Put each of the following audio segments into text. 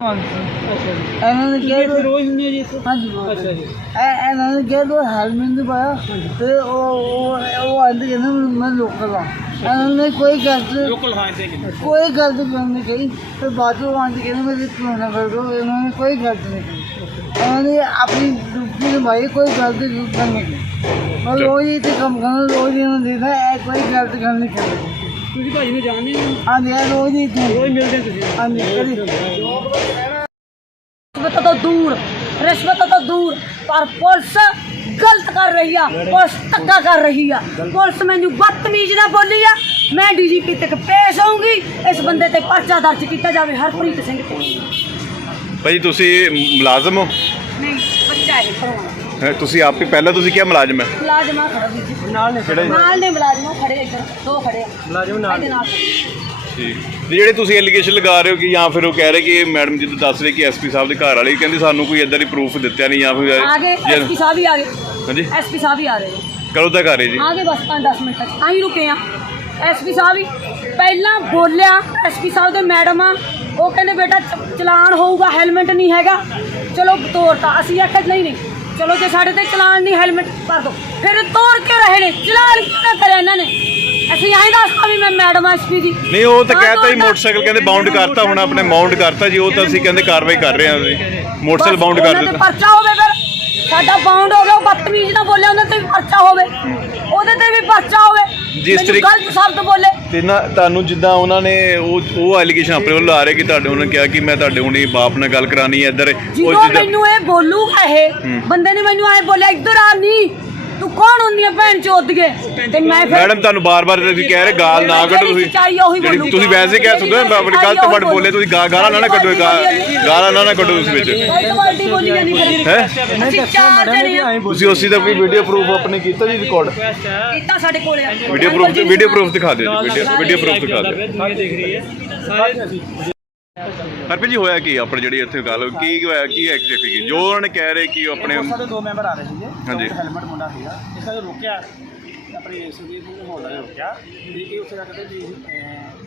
ਇਹਨਾਂ ਨੇ ਕਿਹਾ ਇਹ ਰੋਜ਼ ਹੁੰਦੀ ਹੈ ਜੀ ਇੱਥੇ? ਹਾਂਜੀ। ਬਹੁਤ ਅੱਛਾ ਜੀ। ਇਹ ਇਹਨਾਂ ਨੇ ਕਿਹਾ ਤੂੰ ਹੈਲਮਟ ਨਹੀਂ ਪਾਇਆ ਤੇ ਉਹ ਉਹ ਉਹ ਆਂਦੇ ਕਹਿੰਦੇ ਮੈਂ ਲੋਕਲ ਆ ਇਹਨਾਂ ਨੇ ਕੋਈ ਗੱਲ ਤੇ ਲੋਕਲ ਹਾਂ ਇੱਥੇ ਕਿੰਨੇ ਕੋਈ ਗੱਲ ਤੇ ਨਹੀਂ ਕਹੀ। ਤੇ ਬਾਅਦ ਵਿੱਚ ਆਂਦੇ ਕਹਿੰਦੇ ਮੇਰੇ ਕੋਲੋਂ ਕਰ। ਦੋ ਇਹਨਾਂ ਨੇ ਕੋਈ ਗੱਲ ਨਹੀਂ ਕਹੀ। ਇਹਨਾਂ ਨੇ ਆਪਣੀ ਡਿਊਟੀ ਨਿਭਾਈ ਕੋਈ ਗੱਲ ਤੇ ਡਿਊਟੀ ਨਹੀਂ ਕੀਤੀ ਮੈਂ ਰੋਜ਼ ਹੀ ਤੇ ਕੰਮ ਕਰਨਾ ਰੋਜ਼ ਹੀ ਇਹਨਾਂ ਨੂੰ ਦੇਖਦਾ ਇਹ ਕੋਈ ਗੱਲ ਤੇ ਗੱਲ ਨਹੀਂ ਕਰਦਾ। ਤੁਸੀਂ ਭਾਜੀ ਨੂੰ ਜਾਣਦੇ ਹੋ ਹਾਂਜੀ ਇਹ ਰੋਜ਼ ਹੀ ਇੱਥੇ। ਰੋਜ਼ ਮਿਲਦੇ ਤੁਸੀਂ। ਹਾਂਜੀ ਕਦੀ। ਰਿਸ਼ਵਤ ਤੋਂ ਦੂਰ ਰਿਸ਼ਵਤ ਤੋਂ ਦੂਰ। ਪਰ ਪੁਲਿਸ ਗਲਤ ਕਰ ਰਹੀ ਆ ਪੁਲਿਸ ਧੱਕਾ ਕਰ ਰਹੀ ਆ। ਪੁਲਿਸ ਮੈਨੂੰ ਬਤਮੀਜ਼ ਨਾ ਬੋਲੀ ਆ। ਮੈਂ ਡੀਜੀਪੀ ਤੱਕ ਪੇਸ਼ ਹੋਊਂਗੀ। ਇਸ ਬੰਦੇ ਤੇ ਪਰਚਾ ਦਰਜ ਕੀਤਾ ਜਾਵੇ ਹਰਪ੍ਰੀਤ ਸਿੰਘ ਤੇ। ਭਾਈ ਤੁਸੀਂ ਮੁਲਾਜ਼ਮ ਹੋ? ਨਹੀਂ ਬੱਚਾ ਇਹ ਪਰਵਾਹ ਤੁਸੀਂ ਆਪ ਹੀ ਪਹਿਲਾਂ ਤੁਸੀਂ ਕਿਹਾ ਮੁਲਾਜ਼ਮ ਹੈ। ਮੁਲਾਜ਼ਮਾਂ ਖੜਾ ਜੀ। ਨਾਲ ਨੇ ਕਿਹੜੇ ਨਾਲ ਨੇ ਮੁਲਾਜ਼ਮਾਂ ਖੜੇ ਇੱਧਰ ਦੋ ਖੜੇ ਆ। ਨਾਲ ਠੀਕ। ਜਿਹੜੇ ਤੁਸੀਂ ਐਲੀਗੇਸ਼ਨ ਲਗਾ ਰਹੇ ਹੋ ਕਿ ਜਾਂ ਫਿਰ ਉਹ ਕਹਿ ਰਹੇ ਕਿ ਮੈਡਮ ਜੀ ਤੋਂ ਦੱਸ ਰਹੇ ਕਿ ਐਸਪੀ ਸਾਹਿਬ ਦੇ ਘਰ ਵਾਲੇ ਕਹਿੰਦੇ ਸਾਨੂੰ ਕੋਈ ਇਦਾਂ ਦੀ ਪ੍ਰੂਫ ਦਿੱਤਿਆ ਨਹੀਂ ਜਾਂ ਫਿਰ ਆ ਐਸਪੀ ਸਾਹਿਬ ਵੀ ਆ ਗਏ। ਹਾਂਜੀ। ਐਸਪੀ ਸਾਹਿਬ ਵੀ ਆ ਰਹੇ ਨੇ। ਕਦੋਂ ਤੱਕ ਆ ਜੀ। ਆ ਗਏ ਬਸ 5-10 ਮਿੰਟ। ਤੱਕ ਰੁਕੇ ਆ। ਐਸਪੀ ਸਾਹਿਬ ਵੀ ਪਹਿਲਾਂ ਬੋਲਿਆ ਐਸਪੀ ਸਾਹਿਬ ਦੇ ਮੈਡਮ ਆ। ਉਹ ਕਹਿੰਦੇ ਬੇਟਾ ਚਲਾਨ ਹੋਊਗਾ ਹੈਲਮਟ ਨਹੀਂ ਹੈਗਾ। ਚਲੋ ਤੋਰਤਾ। ਅਸੀਂ ਆਖਿਆ ਨਹੀਂ ਨਹੀਂ ਚਲੋ ਜੇ ਸਾਡੇ ਤੇ ਚਲਾਨ ਨਹੀਂ ਹੈਲਮਟ ਕਰ ਦੋ। ਫਿਰ ਤੋੜ ਕੇ ਰਹੇ ਨੇ? ਚਲਾਨ ਕਿਉਂ ਕਰਿਆ ਇਹਨਾਂ ਨੇ? ਅਸੀਂ ਆਹੀਂ ਦੱਸਤਾ ਵੀ ਮੈਂ ਮੈਡਮ ਐਸਪੀ ਦੀ। ਨਹੀਂ ਉਹ ਤਾਂ ਹਾਂ, ਕਹਿਤਾ ਜੀ ਤੋੜਨਾ। ਮੋਟਰਸਾਈਕਲ ਕਹਿੰਦੇ ਬਾਉਂਡ ਕਰਤਾ ਹੁਣ ਆਪਣੇ ਮਾਉਂਟ ਕਰਤਾ ਜੀ ਉਹ ਤਾਂ ਅਸੀਂ ਕਹਿੰਦੇ ਕਾਰਵਾਈ ਕਰ ਰਹੇ ਹਾਂ ਅਸੀਂ। ਮੋਟਰਸਾਈਕਲ ਬਾਉਂਡ ਕਰ ਦਿੱਤਾ। ਪਰਚਾ ਹੋਵੇ ਫਿਰ। ਸਾਡਾ ਬਾਉਂਡ ਹੋ ਗਿਆ ਬਦਤਮੀਜ਼ ਨਾ ਬੋਲੇ ਉਹਨਾਂ ਤੇ ਵੀ ਪਰਚਾ ਹੋਵੇ। ਉਹਦੇ ਤੇ ਵੀ ਪਰਚਾ ਹੋਵੇ ਜਿਸ ਮੈਨੂੰ ਤਰੀਕੇ- ਗਲਤ ਸ਼ਬਦ ਬੋਲੇ। ਤੇ ਨਾ ਤੁਹਾਨੂੰ ਜਿੱਦਾਂ ਉਹਨਾਂ ਨੇ ਉਹ ਉਹ ਐਲੀਗੇਸ਼ਨ ਆਪਣੇ ਵੱਲੋਂ ਆ ਰਹੇ ਕਿ ਤੁਹਾਡੇ ਉਹਨਾਂ ਨੇ ਕਿਹਾ ਕਿ ਮੈਂ ਤੁਹਾਡੇ ਹੁਣੀ ਬਾਪ ਨਾਲ ਗੱਲ ਕਰਾਣੀ ਹੈ ਇੱਧਰ। ਉਹ ਜਦੋਂ ਜਿੱਦਾਂ ਮੈਨੂੰ ਇਹ ਬੋਲੂਗਾ ਇਹ ਬੰਦੇ ਨੇ ਮੈਨੂੰ ਐ ਬੋਲਿਆ ਇੱਧਰ ਆ ਨਹੀਂ ਤੂੰ ਕੌਣ ਹੁੰਦੀ ਹੈ ਭੈਣ ਚੋਦਗੇ ਤੇ ਮੈਂ ਫਿਰ ਮੈਡਮ ਤੁਹਾਨੂੰ ਬਾਰ-ਬਾਰ ਤੁਸੀਂ ਕਹਿ ਰਹੇ ਗਾਲ ਨਾ ਕੱਢੋ ਤੁਸੀਂ। ਜਿਹੜੀ ਸੱਚਾਈ ਆ ਉਹੀ ਜਿਹੜੀ ਬੋਲੂਗੀ। ਤੁਸੀਂ ਵੈਸੇ ਕਹਿ ਸਕਦੇ ਹੋ ਮੈਂ ਆਪਣੀ ਗਲਤ ਵਰਡ ਬੋਲੇ ਤੁਸੀਂ ਗਾ- ਗਾਲਾਂ ਨਾ ਨਾ ਕੱਢੋ ਗਾ- ਗਾਲਾਂ ਨਾ ਨਾ ਕੱਢੋ ਉਸ ਵਿੱਚ। ਕੋਈ ਕਵਾਲਟੀ ਬੋਲੀ ਜਾਨੀ ਫਿਰ ਹੈ? ਅਸੀਂ ਚਾਰ ਜਣੇ ਆ। ਤੁਸੀਂ ਉਸੇ ਦਾ ਕੋਈ ਵੀਡੀਓ ਪ੍ਰੂਫ ਆਪਣੇ ਕੀਤਾ ਜੀ ਰਿਕਾਰਡ ਕੀਤਾ ਸਾਡੇ ਕੋਲੇ ਆ। ਵੀਡੀਓ ਪ੍ਰੂਫ ਵੀਡੀਓ ਪ੍ਰੂਫ ਦਿਖਾ ਦਿਓ ਜੀ ਵੀਡੀਓ ਵੀਡੀਓ ਪ੍ਰੂਫ ਦਿਖਾ ਦਿਓ ਦੁਨੀਆ ਦੇਖ ਰਹੀ ਹੈ ਸਾਰੇ ਹਰਪ੍ਰੀਤ ਜੀ ਹੋਇਆ ਕੀ ਆਪਣੇ ਜਿਹੜੀ ਇੱਥੇ ਗੱਲ ਹੋਈ? ਕੀ ਹੋਇਆ? ਕੀ ਐਗਜ਼ੈਕਟਲੀ ਜੋ ਉਹਨਾਂ ਨੇ ਕਹਿ ਰਹੇ ਕਿ ਉਹ ਆਪਣੇ ਪੁਲਿਸ ਦੇ ਦੋ ਮੈਂਬਰ ਆ ਰਹੇ ਸੀਗੇ। ਹਾਂਜੀ। ਹੈਲਮਟ ਮੁੰਡਾ ਸੀਗਾ ਇਸ ਕਰਕੇ ਰੋਕਿਆ। ਆਪਣੇ ਸੁਦੀਪ ਸਿੰਘ ਹੋਲਦਾ ਨੇ ਰੋਕਿਆ। ਵੀ ਇਹ ਉੱਥੇ ਜਾ ਕੇ ਤੇ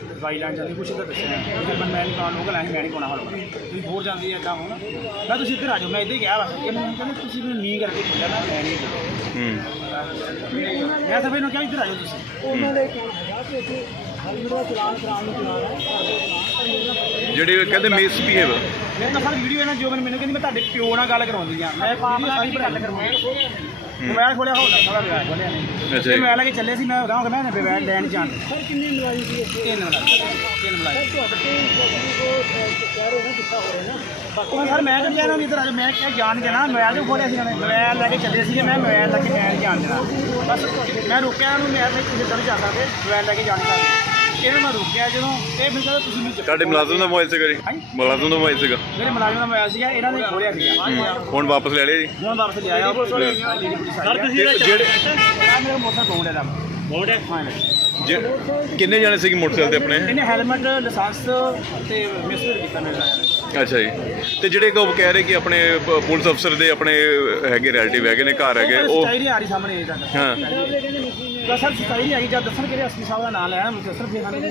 ਦਵਾਈ ਲੈਣ ਜਾਂਦੀ ਕੁਛ ਤਾਂ ਦੱਸਿਆ। ਕਿ ਮੈਂ ਨਹੀਂ ਪਾਉਣ ਲੋਕਲ ਐਂ ਮੈਂ ਨਹੀਂ ਪਾਉਣਾ ਹਾਲ ਤੁਸੀਂ ਹੋਰ ਜਾਂਦੀ ਹੈ ਇਦਾਂ ਹੁਣ। ਮੈਂ ਤੁਸੀਂ ਇੱਧਰ ਆ ਜਾਓ ਮੈਂ ਇੱਧਰ ਹੀ ਕਿਹਾ ਵਾ। ਕਿ ਮੈਨੂੰ ਕਹਿੰਦੇ ਤੁਸੀਂ ਮੈਨੂੰ ਨੀ ਕਰਕੇ ਬੋਲਿਆ ਨਾ ਮੈਂ ਨਹੀਂ ਹੂੰ। ਮੈਂ ਤਾਂ ਫਿਰ ਇਹਨੂੰ ਕਿਹਾ ਇੱਧਰ ਆ ਜਾਓ ਤੁਸੀਂ। ਉਹਨਾਂ ਨੇ ਕਿ ਦਾ ਚਲਾਨ ਕਰਾਉਣ ਨੂੰ ਚਲਾਨ ਹੈ ਜਿਹੜੇ ਕਹਿੰਦੇ ਮਿਸਬੀਹੇਵ ਮੇਰੇ ਨਾਲ ਸਾਰੀ ਵੀਡੀਓ ਇਹਨਾਂ ਜੋ ਮੈਨੂੰ ਮੈਨੂੰ ਕਹਿੰਦੀ ਮੈਂ ਤੁਹਾਡੇ ਪਿਓ ਨਾਲ ਗੱਲ ਕਰਾਉਂਦੀ ਆ ਮੈਂ ਵੀਡੀਓ ਸਾਰੀ ਗੱਲ ਕਰਵਾਉਂਦੀ ਮੋਬਾਈਲ ਖੋਲਿਆ ਹੋਣਾ ਸਾਰਾ ਮੋਬਾਈਲ ਖੋਲਿਆ ਤੇ ਜੀ। ਮੈਂ ਲੈ ਕੇ ਚੱਲੇ ਸੀ ਮੈਂ ਗਿਆ ਮੈਂ ਮੋਬਾਈਲ ਲੈਣ ਜਾਣ। ਸਰ ਕਿੰਨੇ ਮਲਾਈ ਸੀ ਤਿੰਨ ਮਲਾਈ ਤਿੰਨ ਮਲਾਈ। ਉਹ ਸਰ ਮੈਂ ਤਾਂ ਜਾਣਾ ਨਹੀਂ ਇੱਧਰ ਆ। ਮੈਂ ਕਿਹਾ ਜਾਣ ਦੇਣਾ ਮੋਬਾਈਲ ਜੋ ਖੋਲਿਆ ਸੀ ਇਹਨਾਂ ਨੇ? ਮੋਬਾਈਲ ਲੈ ਕੇ ਚੱਲੇ ਸੀਗੇ ਮੈਂ ਮੋਬਾਈਲ ਲੈ ਕੇ ਮੈਂ ਜਾਣ। ਦੇਣਾ ਬਸ ਮੈਂ ਰੁਕਿਆ ਉਹਨੂੰ ਮੈਂ ਨਹੀਂ ਕਿਸੇ ਤਰ੍ਹਾਂ ਜਾਂਦਾ ਤੇ ਮੋਬਾਈਲ ਲੈ ਕੇ ਜਾਣ ਦਾ ਇਹਨਾਂ ਮੈਂ ਰੁਕਿਆ ਜਦੋਂ? ਇਹ ਫਿਰ ਕਹਿੰਦਾ ਤੁਸੀਂ ਨਹੀਂ ਤੁਹਾਡੇ ਮੁਲਾਜ਼ਮ ਦਾ ਮੋਬਾਈਲ ਸੀਗਾ ਜੀ। ਹਾਂਜੀ। ਮੁਲਾਜ਼ਮ ਦਾ ਮੋਬਾਈਲ ਸੀਗਾ। ਮੇਰੇ ਮੁਲਾਜ਼ਮ ਦਾ ਮੋਬਾਈਲ ਸੀਗਾ ਇਹਨਾਂ ਨੇ ਖੋਲਿਆ ਸੀਗਾ। ਹੁਣ ਵਾਪਸ ਲੈ ਲਿਆ ਜੀ। ਹੁਣ ਵਾਪਸ ਲਿਆਇਆ ਸਰ ਤੁਸੀਂ ਜਿਹੜੇ ਮੇਰਾ ਮੋਟਰ ਬੌਂਡ ਹੈ ਦਾ ਬੌਂਡ ਹੈ? ਹਾਂ ਜੇ- ਕਿੰਨੇ ਜਾਣੇ ਸੀਗੇ ਮੋਟਰਸਾਈਕਲ ਤੇ ਆਪਣੇ? ਇਹਨੇ ਹੈਲਮਟ ਲਾਇਸੈਂਸ ਤੇ ਮਿਸਟਰ ਕੀਤਾ ਮੇਰੇ ਨਾਲ। ਅੱਛਾ ਜੀ। ਤੇ ਜਿਹੜੇ ਕੋ ਕਹਿ ਰਹੇ ਕਿ ਆਪਣੇ ਪ- ਪੁਲਿਸ ਅਫਸਰ ਦੇ ਆਪਣੇ ਹੈਗੇ ਰਿਲੇਟਿਵ ਹੈਗੇ ਨੇ ਘਰ ਹੈਗੇ ਉਹ ਸਟਾਈਲ ਹੀ ਆ ਰਹੀ ਸਾਹਮਣੇ ਇਹ ਤੱਕ ਹਾਂ। ਤਾਂ ਸਰ ਸਟਾਈਲ ਹੀ ਆ ਗਈ ਜਦ ਦੱਸਣ ਕਿਹੜੇ ਅਸਲੀ ਸਾਹਿਬ ਦਾ ਨਾਮ ਲੈਣਾ ਮੈਨੂੰ ਦੱਸਣ ਫਿਰ ਸਾਨੂੰ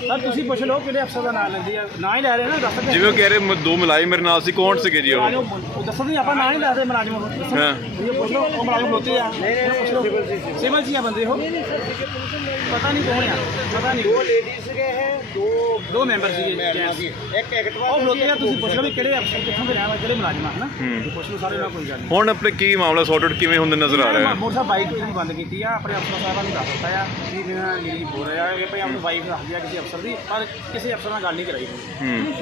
ਸਰ ਤੁਸੀਂ ਪੁੱਛ ਲਓ ਕਿਹੜੇ ਅਫਸਰ ਦਾ ਨਾਮ ਲੈਂਦੇ ਆ। ਨਾ ਹੀ ਲੈ ਰਹੇ ਨਾ ਦੱਸ ਦੇ ਜਿਵੇਂ ਉਹ ਕਹਿ ਰਹੇ ਮ- ਦੋ ਮੁਲਾਜ਼ਮ ਮੇਰੇ ਨਾਲ ਸੀ ਕੌਣ ਸੀਗੇ ਜੀ ਉਹ? ਉਹ ਦੱਸਣ ਨਹੀਂ ਆਪਾਂ ਨਾਂ ਨਹੀਂ ਦੱਸਦੇ ਮੁਲਾਜ਼ਮ ਦੱਸਣ। ਹਾਂ। ਇਹ ਪੁੱਛ ਲਓ ਉਹ ਮੁਲਾਜ਼ਮ ਖਲੋਤੇ ਆ। ਪੁੱਛ ਲਓ। ਸਿਵਲ ਜੀ ਆ ਬੰਦੇ ਉਹ। ਪਤਾ ਨਹੀਂ ਕੌਣ ਆ ਪਤਾ ਨਹੀਂ। ਦੋ ਲੇਡੀਜ਼ ਗਏ ਹੈ ਦੋ ਦੋ ਮੈਂਬਰ ਸੀਗੇ gents। ਇੱਕ ਐਕਟਵਾ ਉਹ ਖਲੋਤੇ ਆ ਤੁਸੀਂ ਪੁੱਛ ਲਓ ਵੀ ਕਿਹੜੇ ਅਫਸਰ ਕਿੱਥੋਂ ਦੇ ਰਹਿਣ ਵਾਲੇ ਕਿਹੜੇ ਮੁਲਾਜ਼ਮ ਆ ਹਨਾ? ਤੁਸੀਂ ਪੁੱਛ ਲਓ ਸਾਰੇ ਨਾਲ ਕੋਈ ਗੱਲ ਨਹੀਂ। ਹੁਣ ਆਪਣੇ ਕੀ ਮਾਮਲਾ ਸੌਟ ਆਊਟ ਕਿਵੇਂ ਹੁੰਦੇ ਨਜ਼ਰ ਆ ਰਿਹਾ ਹੈ ਮੋਟਰ ਬਾਈਕ ਜਿਹੜੀ ਬੰਦ ਕੀਤੀ ਆ ਆਪਣੇ ਅਫਸਰ ਸਾਹਿਬਾਂ ਨੂੰ ਦੱਸ ਦਿੱਤਾ ਆ ਕਿ ਜਿਹੜਾ ਨੀਲੀ ਬੋਲ ਰਿਹਾ ਹੈ ਭਈ ਆਪਣੀ ਵਾਈਫ ਦੱਸਦੀ ਆ ਕਿਸੇ ਅਫਸਰ ਦੀ ਪਰ ਕਿਸੇ ਅਫਸਰ ਨਾਲ ਗੱਲ ਨਹੀਂ ਕਰਾਈ ਹੂੰ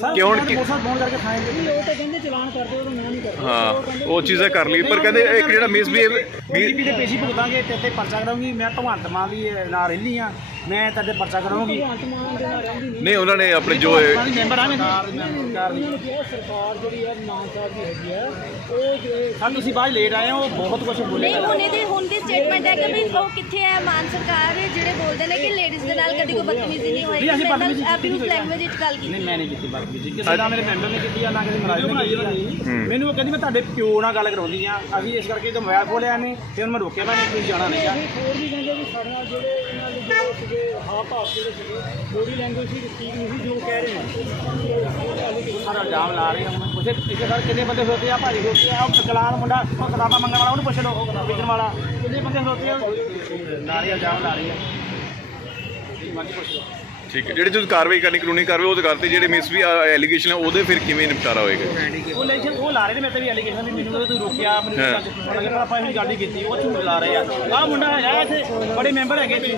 ਸਰ ਕਿਉਂ ਕਿ- ਮੋਟਰਸਾਈਕਲ ਫੋਨ ਕਰਕੇ ਥਾਣੇ ਤੇ ਉਹ ਤਾਂ ਕਹਿੰਦੇ ਚਲਾਨ ਕਰ ਦਿਓ ਤਾਂ ਮੈਂ ਨਹੀਂ ਕਰਦਾ ਹਾਂ ਉਹ ਚੀਜ਼ਾਂ ਕਰ ਲਈ ਪਰ ਕਹਿੰਦੇ ਇੱਕ ਜਿਹੜਾ ਮਿਸਬੀਹੇਵ ਬੀਜੇਪੀ ਦੇ ਪੇਸ਼ੀ ਭੁਗਤਾਂਗੇ ਤੇ ਤੇ ਪਰਚਾ ਕਰਾਂਗੀ ਮੈਂ ਭਗਵੰਤ ਮਾਨ ਦੀ ਨਾਲ ਰਹਿੰਦੀ ਆ ਮੈਂ ਤੁਹਾਡੇ ਪਰਚਾ ਕਰਾਂਗੀ ਨਹੀਂ ਉਹਨਾਂ ਨੇ ਆਪਣੇ ਜੋ ਮੈਂਬਰ ਆ ਮੈਂ ਸਰਕਾਰ ਦੀ ਸਰਕਾਰ ਜਿਹੜੀ ਹੈ ਮਾਨ ਸਾਹਿਬ ਦੀ ਹੈਗੀ ਆ ਉਹ ਹਾਂ ਤੁਸੀਂ ਬਾਅਦ ਲੇਟ ਆਏ ਹੋ ਬਹੁਤ ਕੁਝ ਬੋਲੇ ਨਹੀਂ ਹੁਣੇ ਦੀ ਹੁਣ ਦੀ ਸਟੇਟਮੈਂਟ ਹੈ ਕਿ ਵੀ ਉਹ ਕਿੱਥੇ ਹੈ ਮਾਨ ਸਰਕਾਰ ਜਿਹੜੇ ਬੋਲਦੇ ਨੇ ਕਿ ਲੇਡੀਜ਼ ਦੇ ਨਾਲ ਕਦੀ ਕੋਈ ਬਦਤਮੀਜ਼ੀ ਨਹੀਂ ਹੋਏਗੀ ਨਹੀਂ, ਅਸੀਂ ਬਦਤਮੀਜ਼ੀ ਅਬਿਊਜ਼ ਨਹੀਂ ਲੈਂਗੁਏਜ ਵਿੱਚ ਗੱਲ ਕੀਤੀ। ਨਹੀਂ ਮੈਂ ਨਹੀਂ ਕੀਤੀ ਬਦਤਮੀਜ਼ੀ। ਕਿਸੇ ਦਾ ਮੇਰੇ ਮੈਂਬਰ ਨੇ ਕੀਤੀ ਆ ਨਾ ਕਿਸੇ ਮੁਲਾਜ਼ਮ ਨੇ ਕੀਤੀ ਆ। ਮੈਨੂੰ ਉਹ ਕਹਿੰਦੀ ਮੈਂ ਤੁਹਾਡੇ ਪਿਓ ਨਾਲ ਗੱਲ ਕਰਾਉਂਦੀ ਆ। ਅਸੀਂ ਇਸ ਕਰਕੇ ਤਾਂ ਮੋਬਾਈਲ ਖੋਲਿਆ ਨੇ ਤੇ ਹੁਣ ਮੈਂ ਰੋਕਿਆ ਮੈਂ ਨਹੀਂ ਤੁਸੀਂ ਜਾਣਾ ਨਹੀਂਗਾ ਹੋਰ ਵੀ ਕਹਿੰਦੇ ਵੀ ਸਾਡੇ ਨਾਲ ਜਿਹੜੇ ਇਹਨਾਂ ਹਾਂ ਭਾਵ ਜਿਹੜੇ ਸੀਗੇ ਬੋਡੀ ਲੈਂਗੁਏਜ ਸੀ ਠੀਕ ਨਹੀਂ ਸੀ ਜੋ ਕਹਿ ਰਹੇ ਨੇ ਸਾਰਾ ਇਲਜ਼ਾਮ ਲਾ ਰਹੇ ਨੇ ਉਸੇ ਪਿੱਛੇ ਸਰ ਕਿੰਨੇ ਬੰਦੇ ਹੋਤੇ ਆ? ਭਾਜੀ ਹੋਤੇ ਆ। ਉਹ ਕਲਾਨ ਮੁੰਡਾ ਉਹ ਕਿਤਾਬਾਂ ਮੰਗਣ ਵਾਲਾ ਉਹਨੂੰ ਪੁੱਛ ਲਓ ਵੇਚਣ ਵਾਲਾ। ਕਿੰਨੇ ਬੰਦੇ ਹੋਤੇ ਆ? ਇਲਜ਼ਾਮ ਲਾ ਰਹੇ ਆ। ਪੁੱਛ ਲਓ। ਠੀਕ ਹੈ। ਜਿਹੜੇ ਤੁਸੀਂ ਕਾਰਵਾਈ ਕਰਨੀ ਕਾਨੂੰਨੀ ਕਾਰਵਾਈ ਉਹ ਤਾਂ ਕਰਤੀ ਜਿਹੜੇ ਮਿਸ ਵੀ ਐਲੀਗੇਸ਼ਨ ਹੈ ਉਹਦੇ ਫਿਰ ਕਿਵੇਂ ਨਿਪਟਾਰਾ ਹੋਏਗਾ? ਉਹ ਲੈਸ਼ਨ ਉਹ ਲਾ ਰਹੇ ਨੇ ਮੇਰੇ ਤੇ ਵੀ ਐਲੀਗੇਸ਼ਨ ਵੀ ਮੈਨੂੰ ਤੂੰ ਰੋਕਿਆ ਮੈਨੂੰ ਆਪਾਂ ਇਹ ਗੱਲ ਨਹੀਂ ਕੀਤੀ ਉਹ ਝੂਠ ਲਾ ਰਹੇ ਆ। ਆਹ ਮੁੰਡਾ ਹੈਗਾ ਇੱਥੇ ਬੜੇ ਮੈਂਬਰ ਹੈਗੇ ਜੀ